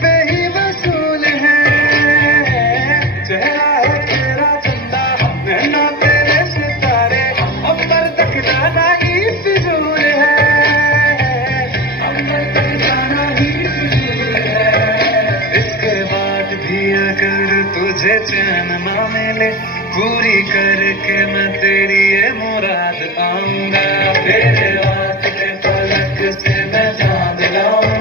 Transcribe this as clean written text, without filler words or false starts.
पे ही वसूल है, चेहरा है तेरा चंदा, नैना तेरे सितारे, अंबर तक जाना ही फिजूल है, अंबर तक जाना ही फिजूल है। इसके बाद भी अगर तुझे चैन ना मिले, पूरी करके मैं तेरी ये मुराद आऊंगा, तेरे वास्ते फलक से मैं चांद लाऊंगा।